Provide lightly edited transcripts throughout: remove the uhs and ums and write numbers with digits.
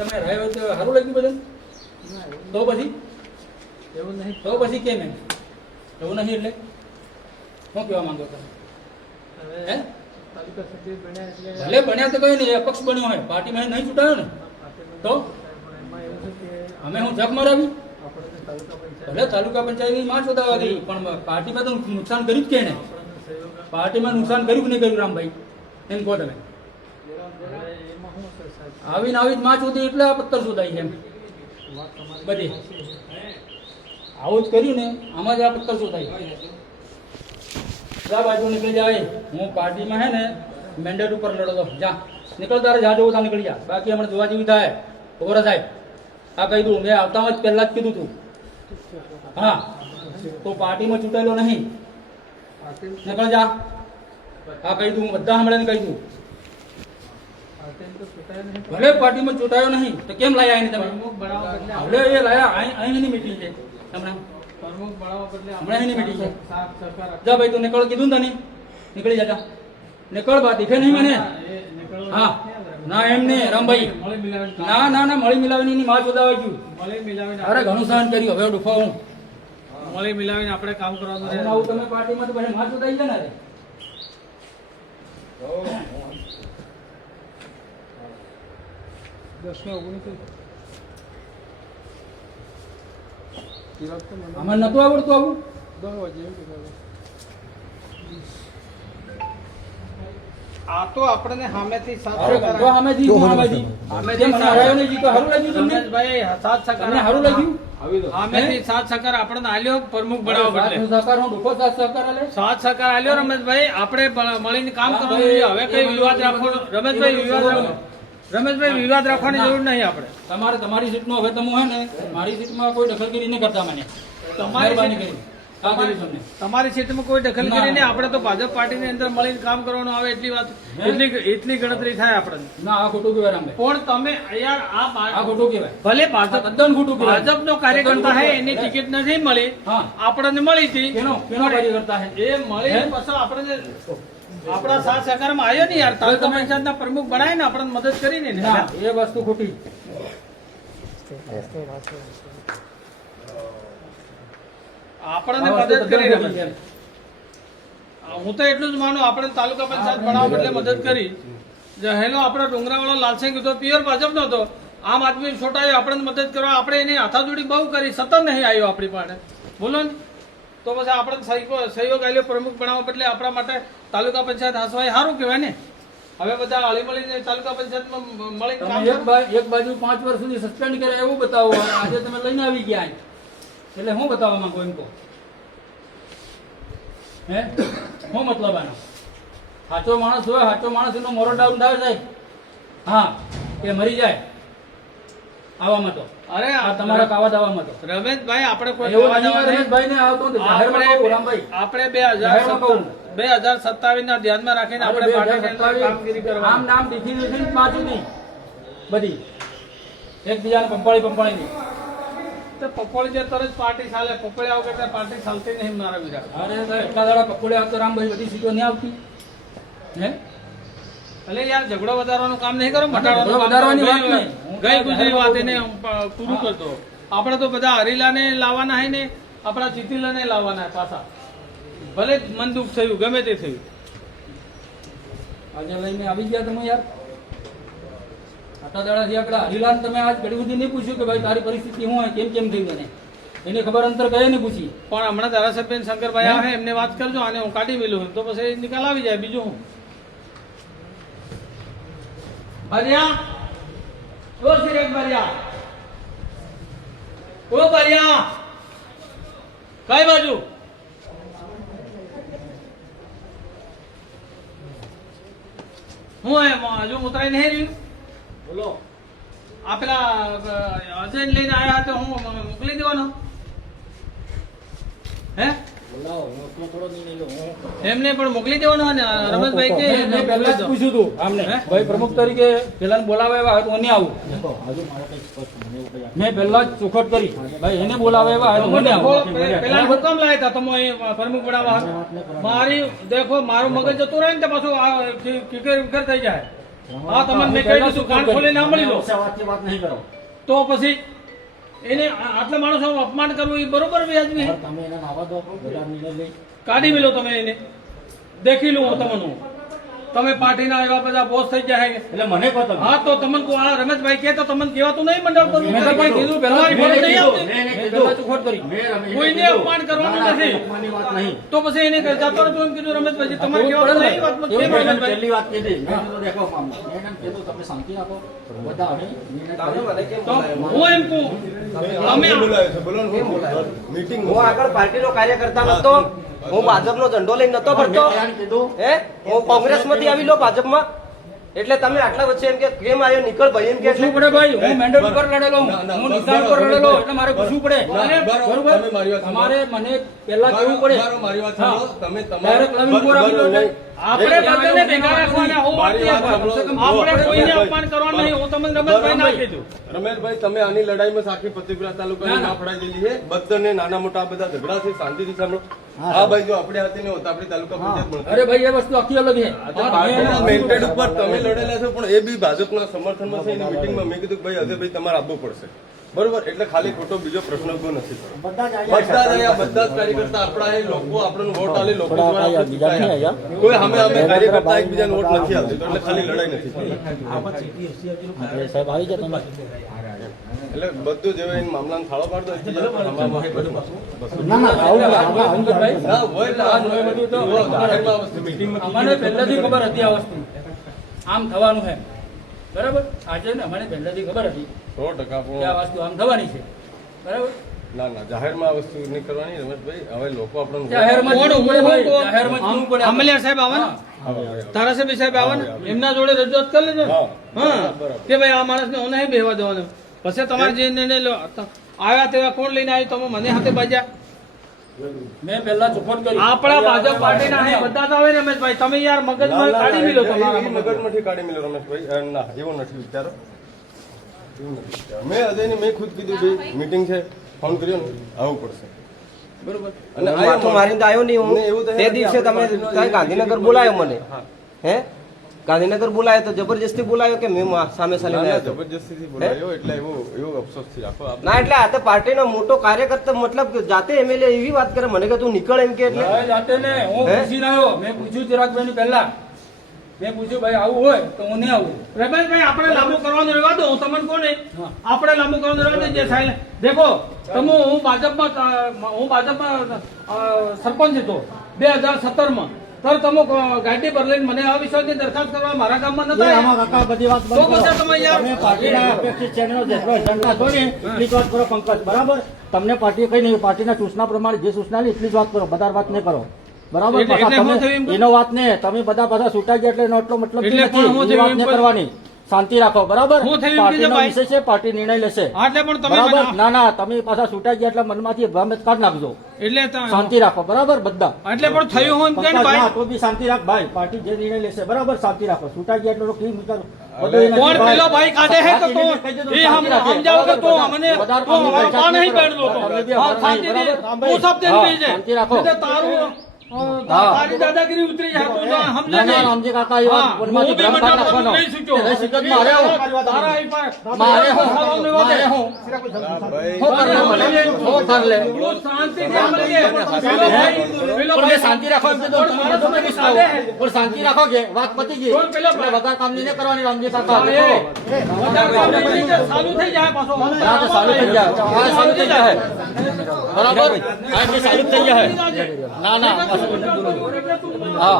તમે રહ્યો તો સારું લાગ્યું બધું? તો પછી એવું નહીં. તો પછી કેમ એમ એવું નહીં એટલે શું કહેવા માંગો તમે? હે? તાલુકા સભ્ય બન્યા એટલે ભલે બન્યા તો કઈ નહીં, અપક્ષ બન્યો હોય, પાર્ટીમાં નહીં છૂટાયો ને તો એમાં એવું છે કે અમે હું જગ મરાવી? આપણે તાલુકા પંચાયત ભલે તાલુકા પંચાયતની માં શોધાવા ગઈ, પણ પાર્ટીમાં તો નુકસાન કર્યું જ કે ને? આપણને સહયોગ પાર્ટીમાં નુકસાન કર્યું કે નહીં કર્યું રામભાઈ એમ કહો તમે? એમાં શું છે સાહેબ, આવીને આવી જ માં શોધી એટલે આ પત્તર શોધાય એમ વાત તમારી બધી સાચી છે. આવું જ કર્યું ને આમાં જ આ પત્તર શોધાય. જા બાજુ નીકળી જાય, હું પાર્ટીમાં હે ને મેન્ડેટ ઉપર લડો જા નીકળ, તારે જા જવું તા નીકળી જા, બાકી હમણાં જોવા જેવી થાય. ઓરા સાહેબ આ કહી દઉં, મેં આવતામાં જ પહેલા જ કીધું તું. હા તો પાર્ટીમાં ચૂંટાયેલો નહીં, પાટીલ નીકળ જા. આ કહી દઉં, હું બધા સાંભળીને કહી દઉં. પાટીલ તો છૂટાય નહીં. ભલે પાર્ટીમાં ચૂંટાયો નહીં તો કેમ લાયા એને તમે? પ્રમુખ બનાવવા બદલે હવે એ લાયા અહીંની મીટિંગ છે હમણાં. પ્રમુખ બનાવવા બદલે હમણાં એની meeting છે. સાથ સહકાર આપો. જા ભાઈ તું નીકળ કીધું ને તને, નીકળી જા જા. નીકળ બા, દીખે નહીં મને. એ નીકળવું હા ક્યાં આવે? ના એમ ને રામભાઈ, મળી મિલાવીને કામ. ના ના ના મળી મિલાવીની ની માં જોદાવાઈ ગયું. મળી મિલાવીને અરે ઘણું સહન કર્યું, હવે ડૂફા હું. મળી મિલાવીને આપણે કામ કરવાનું હવે છે. આવું તમે પાર્ટીમાં તો પછી માં જોદાઈ જાય ને. આમાં નતું આવડતું આવું? આ તો આપણને સામેથી સાથ અરે સહકાર ગંગો સામેથી, હું સામેથી. સામેથી કેમ મને હરાયો નહીં જીતો? હારું લાગ્યું તમને? રમેશભાઈ સાથ સહકાર તમને હારું લાગ્યું? સામેથી સાથ સહકાર આપણને આલ્યો પ્રમુખ બનાવવા બદલે. સાથ સહકાર હું ડૂફો સાથ સહકાર આલે? સાથ સહકાર આલ્યો રમેશભાઈ, આપણે મળીને કામ કરવાનું છે. હવે કઈ વિવાદ રાખવાનો રમેશભાઈ, રમેશભાઈ વિવાદ રાખવાની જરૂર નહીં આપણે. તમારે તમારી સીટનો હવે તમે હે ને મારી સીટમાં કોઈ દખલગીરી નહીં કરતા મને. તમારી મહેરબાની સીટ- કરી. કામ કર્યું તમને. તમારી સીટમાં કોઈ દખલગીરી નહીં. આપણે તો ભાજપ પાર્ટીની અંદર મળીને કામ કરવાનું આવે એટલી વાત, એટલી ગણતરી થાય આપણને. ના આ ખોટું કહેવાય રામભાઈ, પણ તમે યાર આ આ ખોટું કહેવાય, ભલે ભાજપ તદ્દન ખોટું કહેવાય. ભાજપનો કાર્યકર્તા હે, એની ટિકિટ નથી મળી, હા આપણને મળી હતી. કેનો કાર્યકર્તા હે? એ મળી પછી આપણને આપણા સાથ સહકારમાં આવ્યો ને યાર, તાલુકા પંચાયતના પ્રમુખ બનાવીને આપણને મદદ કરીને ને. ના એ વસ્તુ ખોટી. આપણને આ વસ્તુ મદદ તદ્દન કરી ખોટી છે. હું તો એટલું જ માનું, આપણે તાલુકા પંચાયત બનાવવા બદલે મદદ કરી. જે હેલો આપણો ડુંગરાવાળો લાલસિંહ તો પિયર ભાજપનો હતો, આમ આદમી છોટાયો આપણને મદદ કરવા, આપણે એની હાથાજોડી બહુ કરી, સતત નહીં આવ્યો આપણી પાસે, બોલો ને. તો પછી આપણે સહયોગ આવ્યો પ્રમુખ બનાવવા બદલે આપણા માટે તાલુકા પંચાયત હાસવાય સારું કહેવાય ને. હવે બધા હળી મળીને તાલુકા પંચાયતમાં મળીને કામ તમે કરો. એક બાજુ 5 વર્ષ સુધી સસ્પેન્ડ કરે એવું બતાવો, અને આજે તમે લઈને આવી ગયા અહીં. એટલે હું બતાવવા માંગુ એમ કહો? હે શું મતલબ આનો? સાચો માણસ હોય, સાચો માણસ એનો મોરલ ડાઉન થાય સાહેબ. હા કે મરી જાય આવામાં તો, અરે આ તમારા કાવા દાવામાં તો રમેશભાઈ, આપણે કોઈ એવું કહેવા નહીં. જવા નહીં. રમેશભાઈને આવતો નથી. જાહેરમાં કહું, રામભાઈ. આપણે જાહેરમાં કહું. 2027 ના ધ્યાનમાં રાખીને આપણે પાર્ટીની અંદર કામગીરી આમ કરવાની. નામ દીખી દીખી પાછું નહીં બધી એકબીજાને પંપાળી નહીં. તો પકોડી જે તરત પાર્ટી ચાલે, પકોડી આવ કરતા પાર્ટી ચાલતી નહીં મારા બીજા. અરે તો એટલા દાડા પકોડે આવતો રામભાઈ, બધી સીટો નહીં આવતી. હે એટલે યાર ઝઘડો વધારવાનું કામ નહીં કરો, ઝઘડો વધારવાની વાત નહીં. ગઈ ગુજરી વાત એને પૂરું કરતો. આપણે તો બધા હરીલાને લાવવાના હે ને આપણા ચીતીલાને લાવવાના પાછા, ભલે મન દુઃખ થયું, ગમે તે થયું. આજે લઈને આવી ગયા તમે યાર. આટલા દાડાથી આપણે હરીલાલ તમે આજ ઘડી સુધી નહીં પૂછ્યું કે ભાઈ તારી પરિસ્થિતિ શું હોય, કેમ કેમ થઈ મને એની ખબર અંતર કઈ નહીં પૂછી. પણ હમણાં ધારાસભ્ય શંકરભાઈ આવે, એમને વાત કરજો, આને હું કાઢી મેલું તો પછી નિકાલ આવી જાય. બીજું હું ભર્યા ઓ સિરેક ભર્યા ઓ ભર્યા કઈ બાજુ હું એમ હજુ ઉતરાઈ નહીં રહ્યું? બોલો. આ પેલા અજય લઈને આવ્યા તો હું મોકલી દેવાનો હે? એમને પણ મોકલી દેવાનો ને રમેશભાઈ કે મેં પહેલા જ પૂછ્યું હતું આમને, ભાઈ પ્રમુખ તરીકે પેલાને બોલાવે એવા હોય તો મને આવું. મેં પહેલા જ ચોખટ કરી ભાઈ એને બોલાવે એવા હોય તો મને આવું. પેલા હું કામ લાયા હતા તમે અહીં પ્રમુખ બનાવવા? મારી દેખો, મારું મગજ જતું રહે ને તો પાછું કિકર વિકર થઈ જાય. હા તમને મેં કહી દીધું કાન ખોલી ના મળી લો વાત નહીં કરો. તો પછી એને આટલા માણસો અપમાન કરવું એ બરોબર વ્યાજબી છે? તમે એને આવવા દો, બધા નિર્ણય લઈ. કાઢી મેલો તમે એને, દેખી લઉં હું તમને. તમે પાર્ટીના એવા બધા બોસ થઈ જાય છે. એટલે મને કહો તમે. હા તો તમને આ રમેશભાઈ કહે તો તમને કહેવાતું નહીં મંડળ પર મેં તો કોઈ કીધું પહેલા તમારી ફરજ નહીં આવતી. મેં મેં કીધું. પહેલા ચોખવટ કરી. કોઈને અપમાન કરવાનું નથી. અપમાનની વાત નહીં. તો પછી એને જતો રહેતો એમ કીધું રમેશભાઈ તમારે કહેવાનું નહીં વાતમાં કેમ મેં એને રમેશભાઈ? પહેલી વાત કીધી. મેં કીધું દેખો મામલો. મેં એને કીધું તમે શાંતિ રાખો. બધા હવે નિર્ણય કરી. તો હું એમ કહું તમે હું આગળ પાર્ટીનો કાર્યકર્તા નતો, હું ભાજપનો ઝંડો લઈને નતો ફરતો. મેં એને કીધું. હે હું કોંગ્રેસમાંથી આવી લો ભાજપમાં, એટલે તમે આટલા વચ્ચે એમ કે કેમ આવ્યો નીકળ ભાઈ એમ કે પૂછવું પડે ભાઈ, હું મેન્ડેટ ઉપર લડેલો હું નિશાન ઉપર લડેલો, એટલે મારે પૂછવું પડે. બરોબર? તમારે મને પહેલા કેવું પડે. હા. Direct લવિંગ ઉપર આપી દો એટલે. આપણે બધાને ભેગા રાખવાના હું વાત નહીં આપું. આપણે કોઈને અપમાન કરવાનું નહીં. હું તમને રમેશભાઈ ના કીધું. રમેશભાઈ તમે આની લડાઈમાં સાખી ફતેપુરા તાલુકાની ના ફડાઈ ગયેલી છે. બધાને નાના મોટા આ બધા ઝઘડા છે, શાંતિથી સાંભળો. હા ભાઈ, જો આપણે હતી ને હોત આપણી તાલુકા પંચાયત મળતી. અરે ભાઈ એ વસ્તુ આખી અલગ છે. પાર્ટીના મેન્ડેટ ઉપર તમે લડેલા છો, પણ એ બી ભાજપના સમર્થનમાં છે. એની મિટિંગમાં મેં કીધું કે ભાઈ અજયભાઈ તમારે આપવું પડશે. બરોબર, એટલે ખાલી ખોટો બીજો પ્રશ્ન ઉભો નથી. બધા જ આવ્યા. બધા જ અહીંયા, બધા જ કાર્યકર્તા આપણા એ લોકો આપણને વોટ આલે, લોકો દ્વારા આપણે ચૂંટાયા. કોઈ અમે કાર્યકર્તા એકબીજાને વોટ નથી આપતી, તો એટલે ખાલી લડાઈ નથી થતી. એટલે સાહેબ આવી જાઓ તમે. એટલે બધું જેવું એને મામલાનો થાળો પાડતો હોય, ના ના આવું નહીં, આવું નહીં. ના હોય એટલે આ નોય બધું તો જાહેરમાં વસ્તુ મીટિંગમાં અમને પહેલેથી ખબર હતી આ વસ્તુ આમ થવાનું છે. બરાબર? આજે ને અમને પહેલેથી ખબર હતી 100% કે આ પણ વસ્તુ આમ થવાની છે. બરાબર? ના ના જાહેરમાં આ વસ્તુ નહીં કરવાની રમેશભાઈ. હવે લોકો આપણને જાહેરમાં કોણ જીવવું પડે ભાઈ, હું જાહેરમાં જીવવું પડે. અમલિયા સાહેબ આવે ને? ધારાસભ્ય સાહેબ આવે ને? એમના જોડે રજૂઆત કરી લેજો ને. હા કે ભાઈ આ માણસને હું નહીં બેહવા દેવાનો. પછી તમારે જે નિર્ણય લો આવ્યા તેવા કોણ લઈને આવ્યું તમે મને હાથે બાજ્યા? મેં પહેલા ચોખવટ કરી. આપણા ભાજપ પાર્ટીના અહીં બધા તો આવે ને રમેશભાઈ. તમે યાર મગજમાં કાઢી મેલો તમારા એવી મગજમાં. મગજમાંથી કાઢી મેલો રમેશભાઈ. ના એવો નથી વિચારો, એવું નથી વિચારો. મેં અજયને મેં ખુદ કીધું ભાઈ મીટિંગ છે, ફોન કર્યો ને આવવું પડશે. બરોબર. અને હું માથું મારીને તો આવ્યો નહીં હું. મને એવું તો તે દિવસે તમે ત્યાં ગાંધીનગર બોલાયો મને. હે ગાંધીનગર બોલાયો તો જબરજસ્તી બોલાયો કે મેં સામે સામે ના, આવ્યો હતો? જબરજસ્તીથી બોલાયો એટલે એવું અફસોસ થી આખો આપ ના એટલે આ તો પાર્ટીનો મોટો કાર્યકર્તા, મતલબ કે જાતે એમએલએ એવી વાત કરે મને કે તું નીકળ એમ કે એટલે ભાઈ જાતે ને હું હે? પૂછીને આવ્યો. મેં પૂછ્યું ચિરાગભાઈ ની પહેલા. મેં પૂછ્યું ભાઈ આવું હોય તો હું નહીં આવું. રમેશભાઈ આપણે લાંબુ કરવાનું રહેવા દો. હું તમને કોને હા. આપણે લાંબુ કરવાનું રહેવા દો. જે સાહેબ દેખો તમે હું ભાજપમાં સરપંચ હતો 2017માં. સર તમે ગાડી પર લઈને મને અવિશ્વાસની દરખાસ્ત કરવા મારા ગામમાં નતા એ આવ્યા. આમાં કાકા બધી વાત બંધ તો કરો. પછી તમે યાર તમે પાર્ટીના અપેક્ષિત ચેનલો જેટલો એજન્ડા છો ને એટલી જ વાત કરો પંકજ. બરાબર? તમને પાર્ટીએ કઈ નહીં, પાર્ટીના સૂચના પ્રમાણે જે સૂચના લી એટલી જ વાત કરો, બધા વાત નહીં કરો. બરાબર? એટલે પાછા હું તમે થયું એમ? એનો વાત ને તમે બધા છૂટા ગયા એટલે એનો એટલો મતલબ એટલે નથી. પણ હું એ થયું વાત એમ નહીં પણ- કરવાની. શાંતિ રાખો. બરાબર? હું થયું એમ પાર્ટીનો કીધું ભાઈ. વિષય છે, પાર્ટી નિર્ણય લેશે. હા, એટલે પણ તમે બરાબર? મને- ના ના તમે પાછા છૂટા ગયા એટલે મનમાંથી ભ્રમ જ કાઢ નાખજો. એટલે શાંતિ રાખો. બરાબર? બધા એટલે પણ થયું હું એમ કે ને પંકજ, ભાઈ ના, તો બી શાંતિ રાખ ભાઈ. પાર્ટી જે નિર્ણય લેશે બરાબર શાંતિ રાખો. છૂટા ગયા એટલે તો કેમ વિચારો? બધું એના કોણ ભાઈ. પેલો ભાઈ કાઢે હે તો શાંતિ તો કહી દેજો, એ શાંતિ રાખે. સમજાવો કે તો બરાબર, અમને વધારે તો અમારો કામ પા નહીં કરો. બેઠલો તો તમે બી હા અમારા શાંતિ નહીં, દે બરાબર? હું શબ્દ હા, કહી છે શાંતિ રાખો. એટલે તારું તારી દાદાગીરી ઉતરી જાય તો સમજે ના ના નહીં. રામજી કાકા એ વાત હા, મનમાંથી હું બી ભ્રમ કાઢ મંડળ નાખવાનો. નહીં સૂચો. નહીં સૂચો તો મારે હું. તારા અહીં પાસે- મારે હું. ખાવાનું નહીં મારે વધે. હું. ભાઈ હું કરી લઉં મને. હું કરી લે. હું શાંતિથી મળીએ. પેલો ભાઈ- પેલો પણ ભાઈ- મેં શાંતિ રાખો એમ કીધું. પણ મારો તમે તો પૂછતા કાઢે. હો. પણ શાંતિ રાખો કે વાત પતી ગઈ. કોણ પેલો એટલે વગર કામ નહીં કરવાની રામજી કાકા. એ, વધારે કામ નહીં થાય, ચાલુ થઈ જાય પાછો. હા, તો ચાલુ થઈ જાય. હા, ચાલુ થઈ જાય. બરાબર? હા, એટલે ચાલુ થઈ જાય. ના ના હા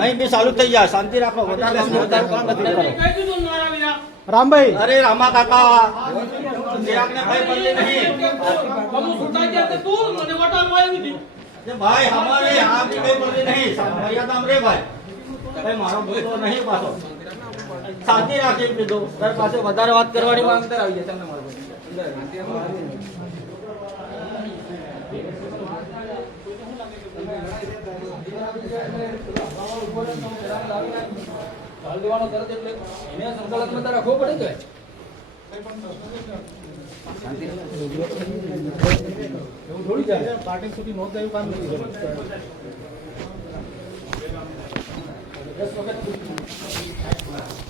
અહીં બી ચાલુ થઈ જાય. શાંતિ રાખો. વધારે કામ નથી કરવાનું. કહી દીધું ને મારા વિના. રામભાઈ, અરે રામા કાકા ચિરાગને ભાઈ પડતી નહીં. બધું છૂટા ગયા તો તું મને વટાળવા આવી હતી. જે ભાઈ હમારે આ બી કઈ પડતી નહીં. મર્યાદામાં રે ભાઈ. ભાઈ મારો બોલતો નહીં પાછો. શાંતિ રાખી કીધું. તારી પાસે વધારે વાત કરવાની વાત અંદર આવી જાય. તમને મારો હાલ દેવાનો તરત એટલે એને સંકલનમાં તો રાખવો પડે કે એવું થોડી ચાલે. પાર્ટી સુધી નોંધાયું કામ નથી. 10 વખત